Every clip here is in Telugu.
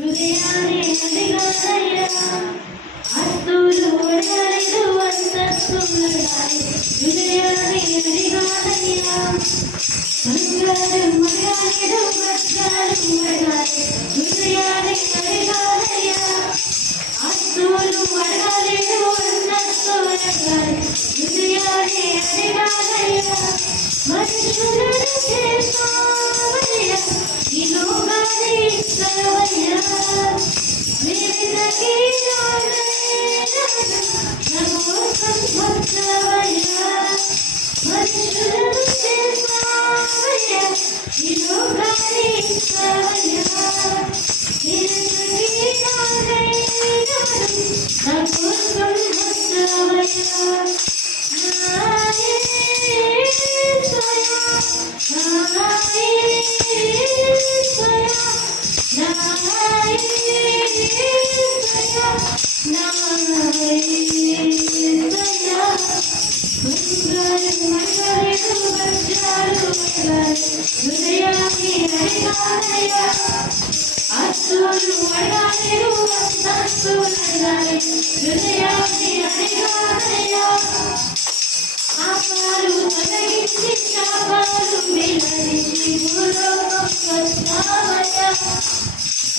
హృదయాన్ని అడిగానయ్యా అస్తులు అడగలేదు అంతస్తులు అడగాలి హృదయాన్ని అడిగానయ్యా బంగారు మగాడు వజ్రాలు అడగాలి హృదయాన్ని అడిగానయ్యా అస్తులు అడగలేదు అంతస్తులు అడగాలి హృదయాన్ని అడిగానయ్యా మనుషులను చేస్తావయ్యా ఈ లోకాన్ని ఇస్తావయ్యా నీవినకి నా కోసం వచ్చావయ్యా మనుషులను చేస్తావయ్యా ఈ లోకాన్ని ఇస్తావయ్యా నీవినకి నా కోసం వచ్చావయ్యా హృదయాన్ని అడిగానయ్యా అస్తులు అడగాలేరు అంతస్తులు అడగాలి హృదయాన్ని అడిగానయ్యా పాపాలు తొలగించి శాపాలు విలరించి భూలోకం వచ్చావయ్యా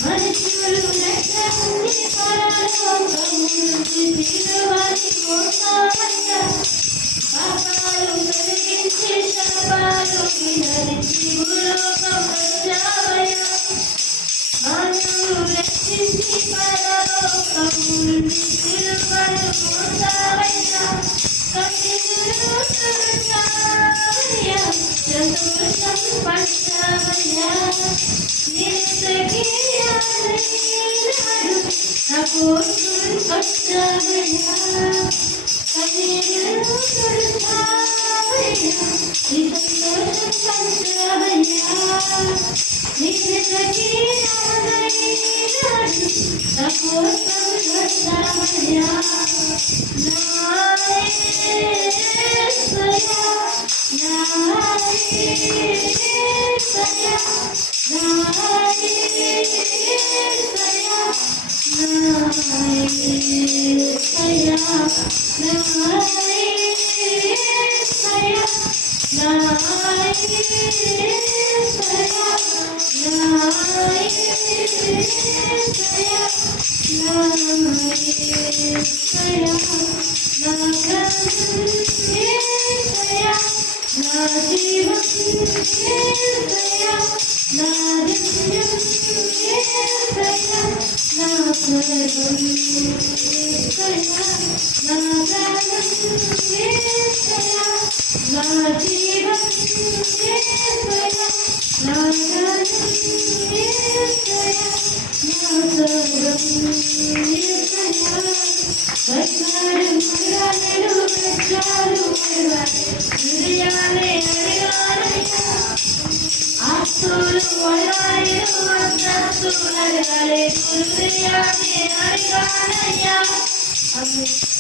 మనుషులు నశించి పరలోకముంచి సిలువని మోసావయ్యా పాపాలు తొలగించి శాపాలు విలరించి భూలోకం వచ్చావయ్యా మానవులు రక్షించి పరలోకముంచి సిలువని మోసావయ్యా సంతోషం పంచావయ్యా నా కోసం వచ్చావయ్యా సంతోషం పంచావయ్యా నా కోసం వచ్చావయ్యా Amen.